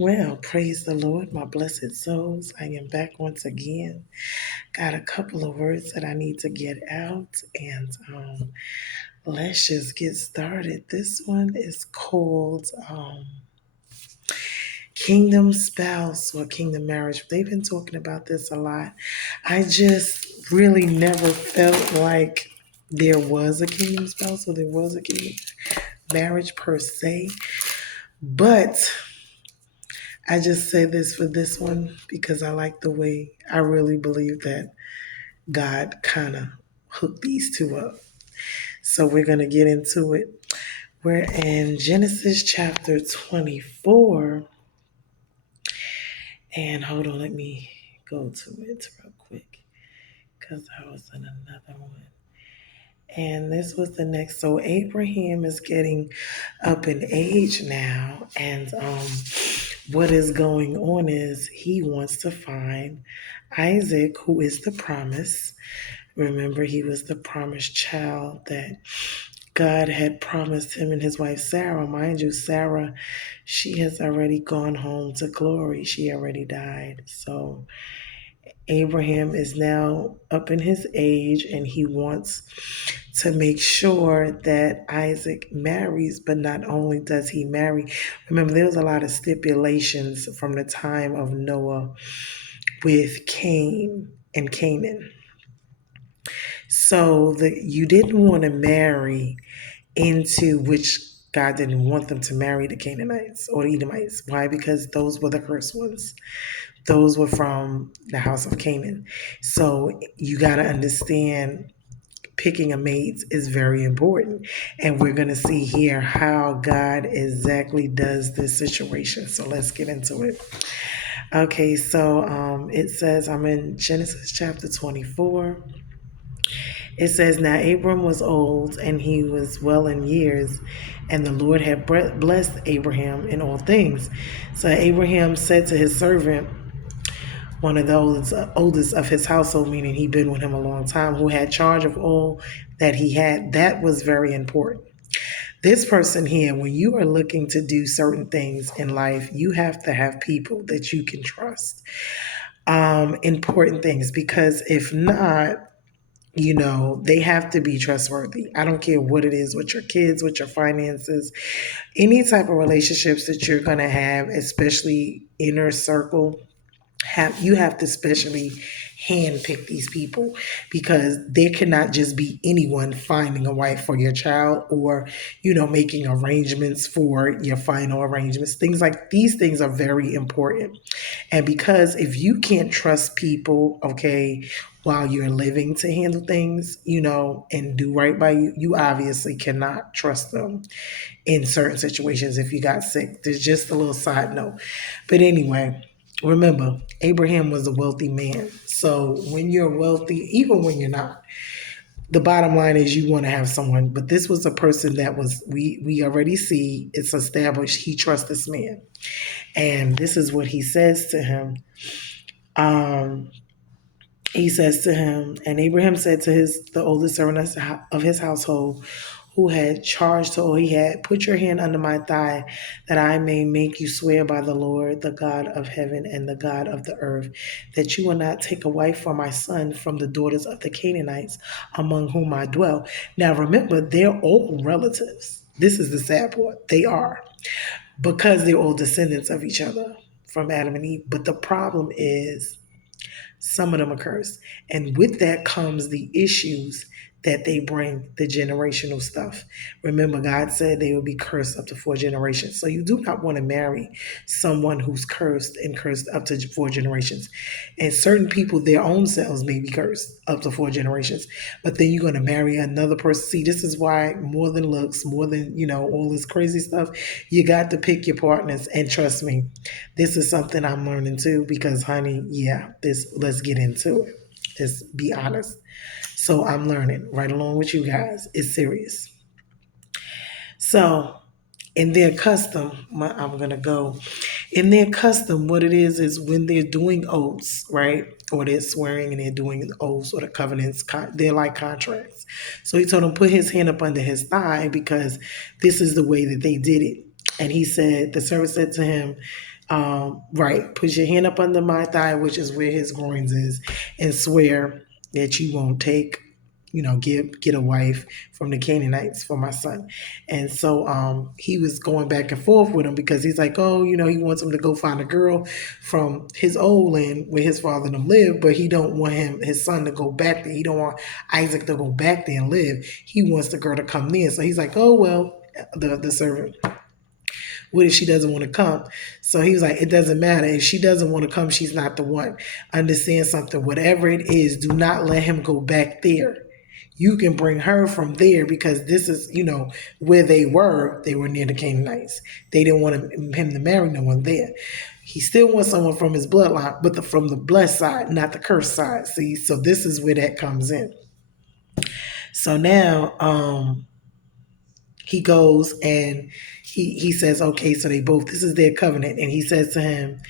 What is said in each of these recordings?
Well, praise the Lord, my blessed souls. I am back once again. Got a couple of words that I need to get out, and let's just get started. This one is called Kingdom Spouse or Kingdom Marriage. They've been talking about this a lot. I just really never felt like there was a kingdom spouse or there was a kingdom marriage per se, but I just say this for this one because I like the way I really believe that God kind of hooked these two up. So we're going to get into it. We're in Genesis chapter 24. And hold on, let me go to it real quick because I was in another one. And this was the next. So Abraham is getting up in age now. And what is going on is he wants to find Isaac, who is the promise. Remember, he was the promised child that God had promised him and his wife Sarah. Mind you, Sarah, she has already gone home to glory. She already died. So Abraham is now up in his age and he wants to make sure that Isaac marries, but not only does he marry, remember there was a lot of stipulations from the time of Noah with Cain and Canaan. So you didn't want to marry into which God didn't want them to marry the Canaanites or the Edomites. Why? Because those were the cursed ones. Those were from the house of Canaan. So you got to understand picking a mate is very important. And we're going to see here how God exactly does this situation. So let's get into it. Okay, so it says, I'm in Genesis chapter 24. It says, Now Abram was old, and he was well in years, and the Lord had blessed Abraham in all things. So Abraham said to his servant, one of the oldest of his household, meaning he'd been with him a long time, who had charge of all that he had. That was very important. This person here, when you are looking to do certain things in life, you have to have people that you can trust. Important things, because if not, they have to be trustworthy. I don't care what it is with your kids, with your finances, any type of relationships that you're going to have, especially inner circle. You have to specially handpick these people, because there cannot just be anyone finding a wife for your child, or making arrangements for your final arrangements. Things like these things are very important. And because if you can't trust people, okay, while you're living to handle things, and do right by you, you obviously cannot trust them in certain situations. If you got sick, there's just a little side note. But anyway, remember, Abraham was a wealthy man. So when you're wealthy, even when you're not, the bottom line is you want to have someone. But this was a person that was, we already see it's established he trusts this man. And this is what he says to him. Um, he says to him, and Abraham said to the oldest servant of his household, who had charged to all he had, Put your hand under my thigh, that I may make you swear by the Lord, the God of heaven and the God of the earth, that you will not take a wife for my son from the daughters of the Canaanites among whom I dwell. Now remember, they're all relatives. This is the sad part. They are, because they're all descendants of each other from Adam and Eve. But the problem is, some of them are cursed. And with that comes the issues that they bring, the generational stuff. Remember, God said they will be cursed up to 4 generations. So you do not want to marry someone who's cursed and cursed up to 4 generations. And certain people, their own selves may be cursed up to 4 generations. But then you're going to marry another person. See, this is why more than looks, more than, all this crazy stuff, you got to pick your partners. And trust me, this is something I'm learning too, because honey, yeah, let's get into it. Just be honest. So I'm learning right along with you guys. It's serious. So in their custom, I'm going to go. In their custom, what it is when they're doing oaths, right? Or they're swearing and they're doing oaths or the covenants, they're like contracts. So he told him, put his hand up under his thigh, because this is the way that they did it. And he said, the servant said to him, Right. Put your hand up under my thigh, which is where his groins is, and swear that you won't take, get a wife from the Canaanites for my son. And so he was going back and forth with him because he's like, oh, he wants him to go find a girl from his old land where his father and them live, but he don't want his son to go back there. He don't want Isaac to go back there and live. He wants the girl to come there. So he's like, oh well, the servant, what if she doesn't want to come? So he was like, it doesn't matter. If she doesn't want to come, she's not the one. Understand something. Whatever it is, do not let him go back there. You can bring her from there because this is, where they were. They were near the Canaanites. They didn't want him to marry no one there. He still wants someone from his bloodline, but from the blessed side, not the cursed side. See, so this is where that comes in. So now, he goes and he says, okay, so they both, this is their covenant. And he says to him,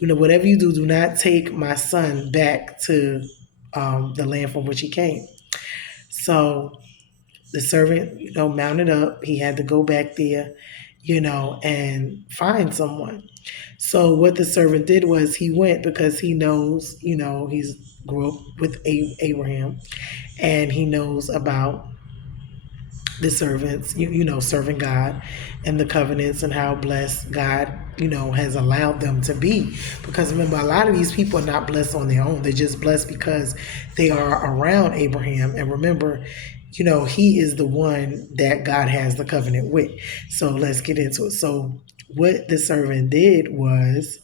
whatever you do not take my son back to the land from which he came. So the servant, mounted up. He had to go back there, and find someone. So what the servant did was he went because he knows, he's grew up with Abraham, and he knows about the servants, serving God and the covenants and how blessed God, has allowed them to be. Because remember, a lot of these people are not blessed on their own. They're just blessed because they are around Abraham. And remember, he is the one that God has the covenant with. So let's get into it. So what the servant did was,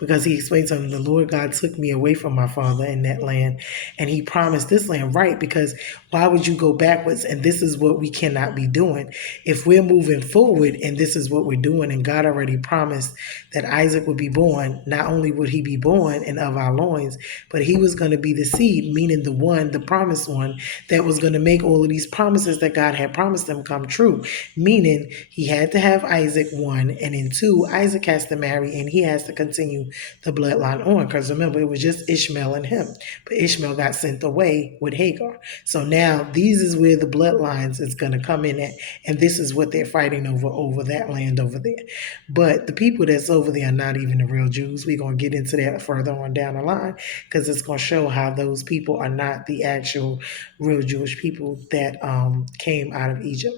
because he explained to him, the Lord God took me away from my father in that land, and he promised this land, right? Because why would you go backwards? And this is what we cannot be doing. If we're moving forward and this is what we're doing, and God already promised that Isaac would be born, not only would he be born and of our loins, but he was going to be the seed, meaning the one, the promised one, that was going to make all of these promises that God had promised them come true. Meaning he had to have Isaac, one, and then two, Isaac has to marry and he has to continue the bloodline on, because remember, it was just Ishmael and him, but Ishmael got sent away with Hagar. So now these is where the bloodlines is going to come in at, and this is what they're fighting over that land over there. But the people that's over there are not even the real Jews. We're going to get into that further on down the line, because it's going to show how those people are not the actual real Jewish people that came out of Egypt.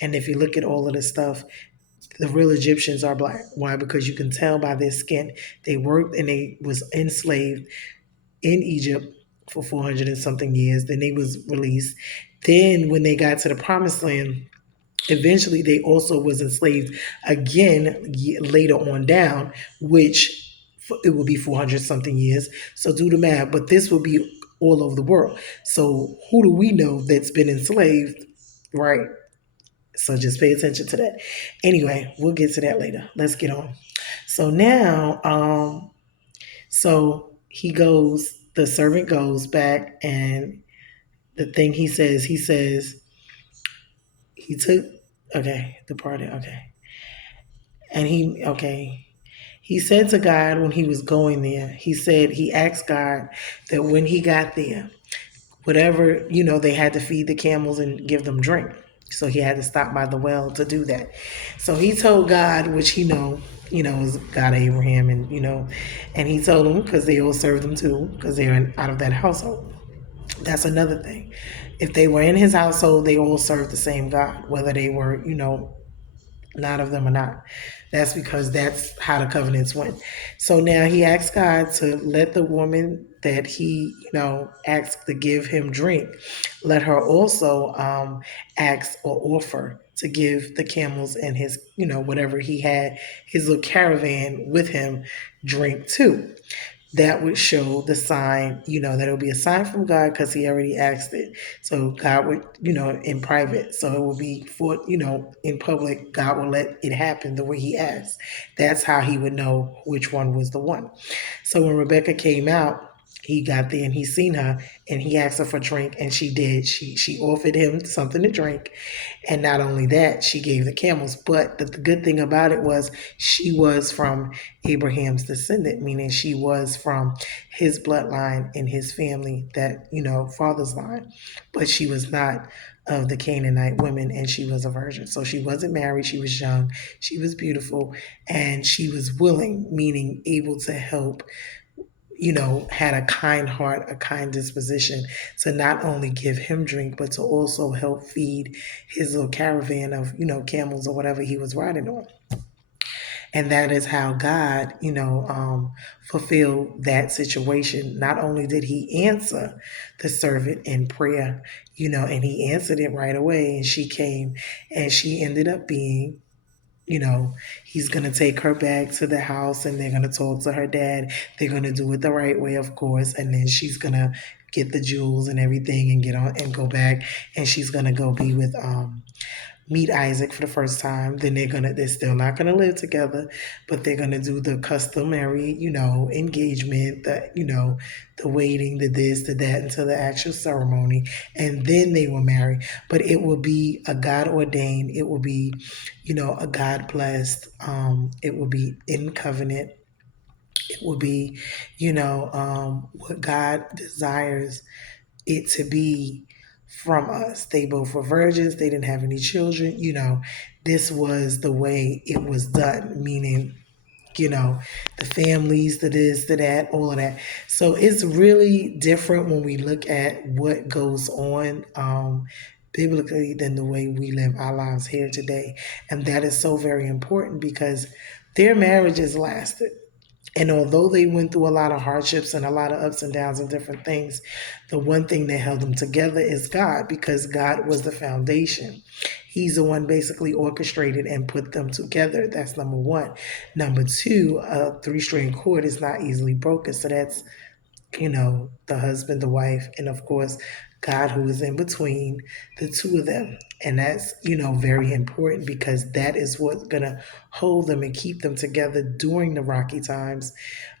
And if you look at all of this stuff, the real Egyptians are black. Why? Because you can tell by their skin. They worked and they was enslaved in Egypt for 400 and something years. Then they was released. Then when they got to the promised land, eventually they also was enslaved again later on down, which it will be 400 something years. So do the math, but this will be all over the world. So who do we know that's been enslaved, right? So just pay attention to that. Anyway, we'll get to that later. Let's get on. So now, so the servant goes back, and the thing he says, he took, okay, the party, okay. And he said to God when he was going there, he asked God that when he got there, whatever, they had to feed the camels and give them drink. So he had to stop by the well to do that. So he told God, which is God Abraham, and he told him, because they all served him too, because they're out of that household. That's another thing. If they were in his household, they all served the same God, whether they were, not of them or not. That's because that's how the covenants went. So now he asked God to let the woman that he, asked to give him drink, let her also ask or offer to give the camels and his, whatever he had, his little caravan with him, drink too. That would show the sign, that it would be a sign from God, because he already asked it. So God would, in private. So it will be for, in public, God will let it happen the way he asked. That's how he would know which one was the one. So when Rebecca came out, he got there and he seen her, and he asked her for a drink, and she did. She offered him something to drink. And not only that, she gave the camels. But the good thing about it was she was from Abraham's descendant, meaning she was from his bloodline and his family, that, father's line. But she was not of the Canaanite women, and she was a virgin. So she wasn't married, she was young, she was beautiful, and she was willing, meaning able to help, had a kind heart, a kind disposition to not only give him drink, but to also help feed his little caravan of, camels or whatever he was riding on. And that is how God, fulfilled that situation. Not only did he answer the servant in prayer, and he answered it right away, and she came, and she ended up being, he's going to take her back to the house, and they're going to talk to her dad. They're going to do it the right way, of course. And then she's going to get the jewels and everything and get on and go back. And she's going to go be with, meet Isaac for the first time. Then they're still not gonna live together, but they're gonna do the customary, engagement, the waiting, the this, the that, until the actual ceremony, and then they will marry. But it will be a God ordained. It will be, a God blessed. It will be in covenant. It will be, what God desires it to be from us. They both were virgins. They didn't have any children. This was the way it was done, meaning, the families, the this, the that, all of that. So it's really different when we look at what goes on biblically than the way we live our lives here today. And that is so very important because their marriages lasted. And although they went through a lot of hardships and a lot of ups and downs and different things, the one thing that held them together is God, because God was the foundation. He's the one basically orchestrated and put them together. That's number one. Number two, a three-string cord is not easily broken. So that's, the husband, the wife, and of course, God, who is in between the two of them. And that's, very important because that is what's going to hold them and keep them together during the rocky times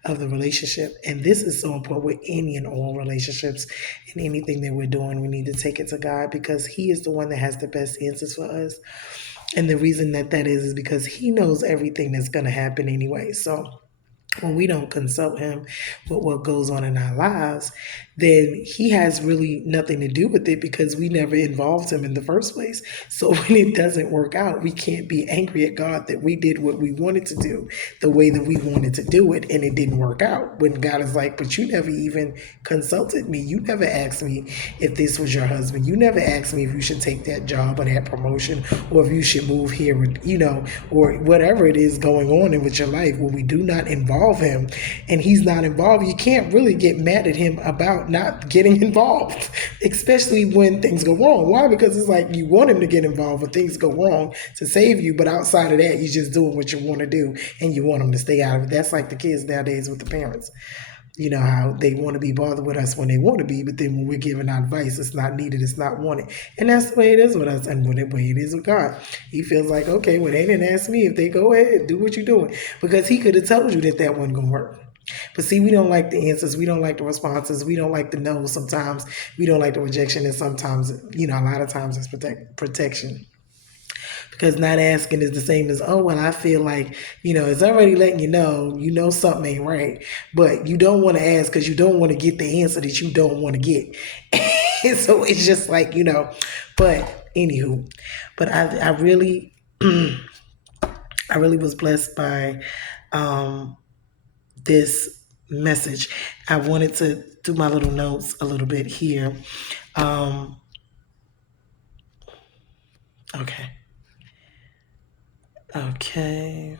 of the relationship. And this is so important with any and all relationships and anything that we're doing. We need to take it to God because He is the one that has the best answers for us. And the reason that is because He knows everything that's going to happen anyway. So when we don't consult him with what goes on in our lives, then he has really nothing to do with it because we never involved him in the first place. So when it doesn't work out, we can't be angry at God that we did what we wanted to do the way that we wanted to do it and it didn't work out. When God is like, but you never even consulted me. You never asked me if this was your husband. You never asked me if you should take that job or that promotion or if you should move here, or whatever it is going on in with your life. When we do not involve him and he's not involved, you can't really get mad at him about not getting involved, especially when things go wrong. Why? Because it's like you want him to get involved when things go wrong to save you, but outside of that, you're just doing what you want to do and you want him to stay out of it. That's like the kids nowadays with the parents. You know how they want to be bothered with us when they want to be, but then when we're giving our advice, it's not needed, it's not wanted. And that's the way it is with us and the way it is with God. He feels like, okay, well, they didn't ask me if they go ahead, do what you're doing. Because he could have told you that wasn't going to work. But see, we don't like the answers. We don't like the responses. We don't like the no sometimes. We don't like the rejection. And sometimes, a lot of times it's protection. Because not asking is the same as, oh, well, I feel like, it's already letting you know something ain't right. But you don't want to ask because you don't want to get the answer that you don't want to get. And so it's just like, but anywho, but I really, I really was blessed by this message. I wanted to do my little notes a little bit here. Okay. Okay.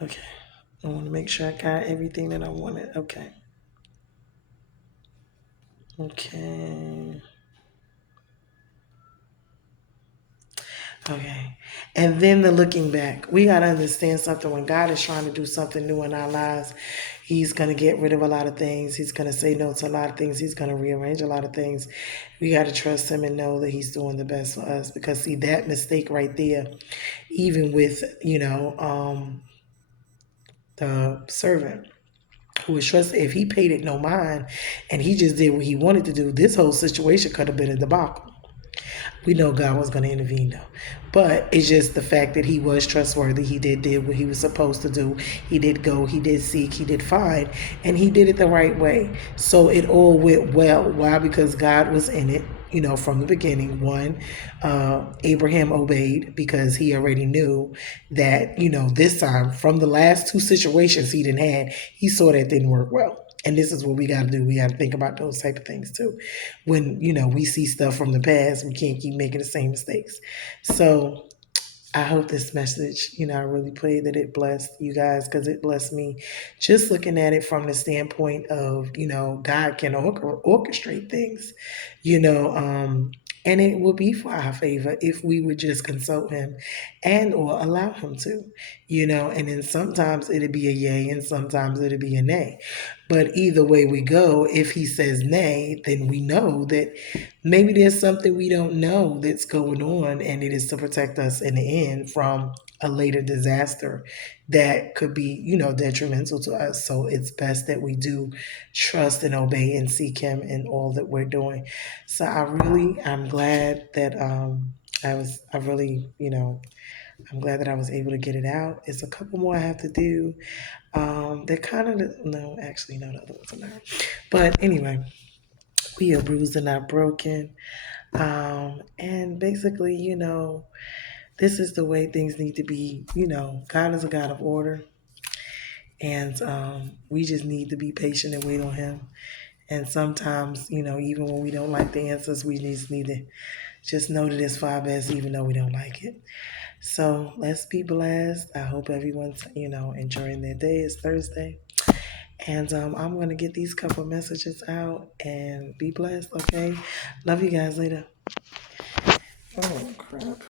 I want to make sure I got everything that I wanted. Okay. Okay. And then the looking back. We got to understand something. When God is trying to do something new in our lives, He's going to get rid of a lot of things. He's going to say no to a lot of things. He's going to rearrange a lot of things. We got to trust Him and know that He's doing the best for us. Because, see, that mistake right there, even with, the servant who was trusted, if he paid it no mind and he just did what he wanted to do, this whole situation could have been a debacle. We know God was going to intervene though. But it's just the fact that he was trustworthy. He did what he was supposed to do. He did go, he did seek, he did find, and he did it the right way. So it all went well. Why? Because God was in it. from the beginning. One, Abraham obeyed because he already knew that, this time from the last two situations he didn't had, he saw that didn't work well. And this is what we got to do. We got to think about those type of things too. When, we see stuff from the past, we can't keep making the same mistakes. So I hope this message, I really pray that it blessed you guys because it blessed me. Just looking at it from the standpoint of, God can orchestrate things, you know, um, and it will be for our favor if we would just consult Him and or allow Him to, and then sometimes it'll be a yay and sometimes it'll be a nay. But either way we go, if He says nay, then we know that maybe there's something we don't know that's going on, and it is to protect us in the end from a later disaster that could be, detrimental to us. So it's best that we do trust and obey and seek Him in all that we're doing. So I'm glad that I really, I'm glad that I was able to get it out. It's a couple more I have to do. They're kind of, no, actually, no, the other ones are not. But anyway, we are bruised and not broken. And basically, this is the way things need to be. God is a God of order, and we just need to be patient and wait on Him. And sometimes, even when we don't like the answers, we just need to just know that it's for our best, even though we don't like it. So let's be blessed. I hope everyone's, enjoying their day. It's Thursday. And I'm going to get these couple messages out and be blessed, okay? Love you guys later. Oh, crap.